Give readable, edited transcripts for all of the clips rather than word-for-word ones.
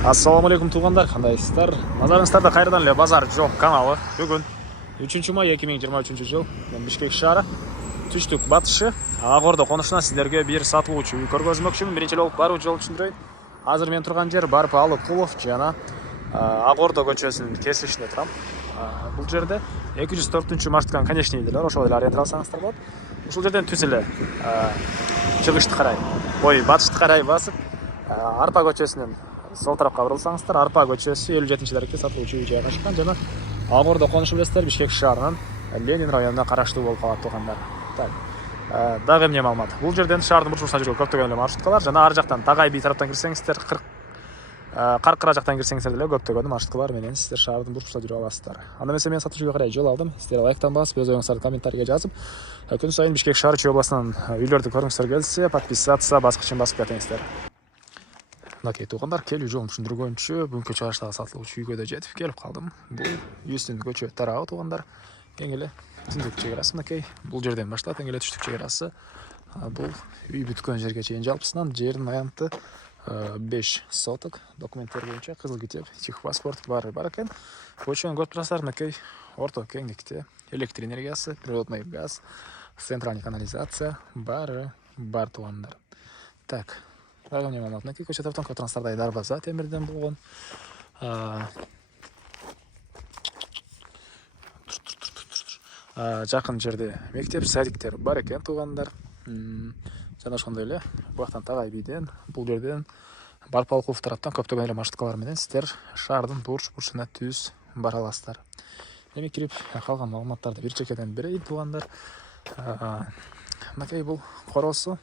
Ассаламу алейкум туғандар, қандайсыздар? Назарыңыздарда қайрадан эле базар жоқ каналы. Бүгін 3 май 2023 жыл. Мен Бишкек шаары түштүк батышы Ак Ордо конушунан сиздерге бир сатылуучу үй көргөзмөкчүмүн. Биринчи эле баруу жол түшүндүрөйүн. Азыр мен турган жер Барып Алыкулов жана Ак Ордо көчөсүнүн кесилишинде турам. Бул жерде 204 маршрутканын конечный деле бар, ошого деле ориентир алсаңыздар болот. Ушул жерден түз эле чыгышты карай, батышты карай басып, Арпа көчөсүнүн сол тарапка бурулсаңыздар, Арпа көчөсү 57-даректе сатылуучу үй жайгашкан жана Ак Ордо конушу билесиздер, Бишкек шаарынын Ленин районуна караштуу болуп калат тугандар. Так. Дагы эмне маалымат. Бул жерден шаардын бурчусуна жүргөн көптөгөн эле маршруткалар жана ар жактан Тагай би тараптан кирсеңиздер, Каркыра жактан кирсеңиздер деле көптөгөн маршруткалар менен сиздер шаардын бурчусуна жүрүп аласыздар. Анда эмесе мен сатуучуга карай жол алдым. Сиздер лайктан басып, өз оюңуздарды комментарийге жазып, күн сайын Бишкек шаары Чүй областынан үйлөрдү көргүңүздөр келсе, подписаться баскычын басып кетиңиздер. Мынакей тугандар, келүү жолун түшүндүргөнчү бүгүнкү чыгарыштагы сатылуучу үйгө да жетип келип калдым. Бул Юстин көчө тарабы тугандар. Эң эле түндүк чек арасы мынакей. Бул жерден баштап эң эле түштүк чек арасы. Бул үй бүткөн жерге чейин жалпысынан жердин аянты 5 соток. Документтер боюнча кызыл китеп, техпаспорт баары бар экен. Көчөнү көрүп турасыздар, мынакей орто кеңдикте электр энергиясы, природный газ, центральный канализация баары бар тугандар. Так. Дагы эмне маалымат? Мынакей көчө тараптан Котранстардай дарбаза темирден болгон. Жакын жерде мектеп, садиктер бар экен тугандар. Жана ошондой эле буяктан Тагай биден, бул жерден Барып Алыкулов тараптан көптөгөн эле маршруткалар менен сиздер шаардын бурчуна түз бара аласыздар. Эми кирип калган маалыматтарды бир чекеден берейин тугандар. Мынакей бул короосу.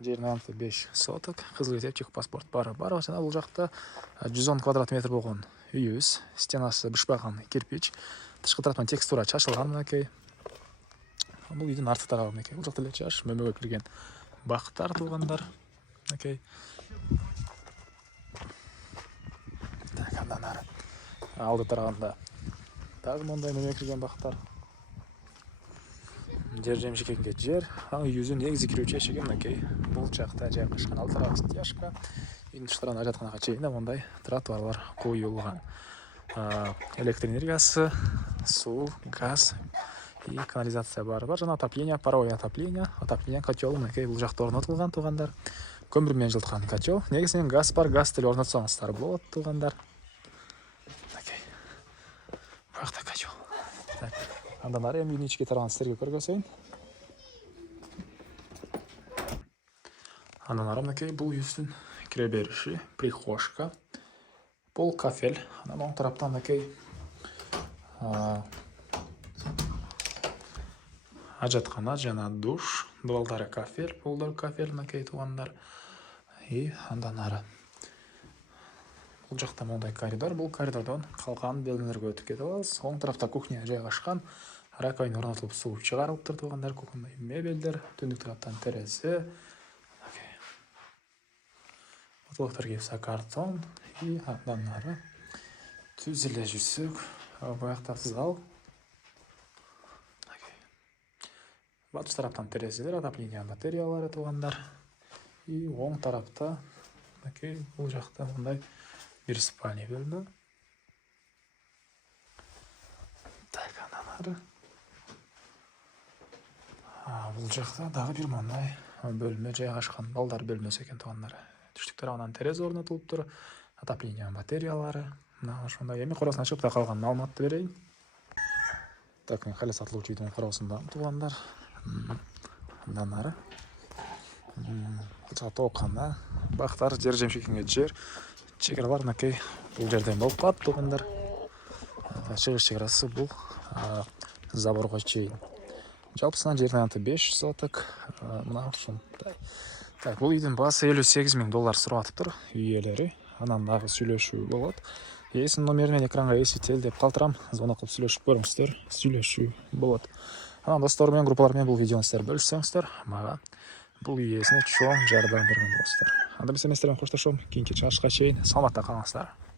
Жердин аянты 5 соток, кызыл китеп, техпаспорт баары бар. Жана бул жакта 110 квадрат метр болгон үйүбүз, стенасы бышпаган кирпич, тышкы тараптан текстура чачылган мынакей. Бул үйдүн арткы тарабы мынакей. Бул жакта эле чаш, мөмөгө кирген бактар тугандар. Мынакей. Так, андан ары. Алды тарагында дагы мондай мөмөгө кирген бактар. Жер жемшикенге жер, үйүбүздүн негизи кирүүчү эшиги мынакей. Бул жакта жайгашкан. Ал тарабы стяжка. Үйдүн тышкарынан ажатканага чейин да мондай тротуарлар коюлган. Электр энергиясы, суу, газ и канализация баары бар. Жана отопление, паровое отопление, котел мынакей бул жакта орнотулган тугандар. Көмүр менен жылыткан котел. Негизинен газ бар, газ деле орнотсоңуздар болот тугандар. Мынакей. Бакта котел. Так. Андан ары эми үйдүн ички тарабын сиздерге көргөзөйүн. Андан ары мынакей бул үйүбүздүн кире бериши, прихожка, пол кафель. Анан оң тараптан мынакей ажаткана жана душ, дубалдары кафель, полдор кафель мынакей тугандар. И андан ары бул жакта мондай коридор, бул коридордон калган бөлмөлөргө өтүп кете алабыз. Оң тарапта кухня жайгашкан. Раковина орнотулуп, суу чыгарылыптыр тугандар. Кухонный мебелдер, түндүк тараптан терезе. Потолоктор кепса картон. И андан ары түз эле жүрсөк, буякта зал. Батыш тараптан терезелер, отопление батареялары тугандар. И оң тарапта мынакей бул жакта мындай бир спальня бөлмө. Так, андан ары бул жакта дагы бир мындай бөлмө жайгашкан. Балдар бөлмөсү экен тугандар. Түштүк тарабынан терезе орнотулуптур. Отопление батареялары. Мына ошондой. Эми короосун ачып да калган маалыматты берейин. Так, мен кале сатылуучу үйдүн короосунда тугандар. Андан ары тоокана, бактар, жер жемшикенге жер, чекаралар мынакей бул жерден болуп калат тугандар. Чыгыш чекарасы бул заборго чейин. Жалпысынан жердин аянты 5 соток. Мына ушундай. Так, бул үйдүн баасы $58,000 сурап атыптыр үй ээлери. Анан дагы сүйлөшүү болот. Эсин номерин экранга эсител деп калтырам. Звонок кылып сүйлөшүп көрүңүздөр. Сүйлөшүү болот. Анан достор менен, группалар менен бул видеону сиздер бөлүшсөңүздөр, мага бул үй ээсине чоң жардам берген болосуздар. Анда эмесе мен сиздер менен коштошом. Кийинки чыгышка чейин саламатта калыңыздар.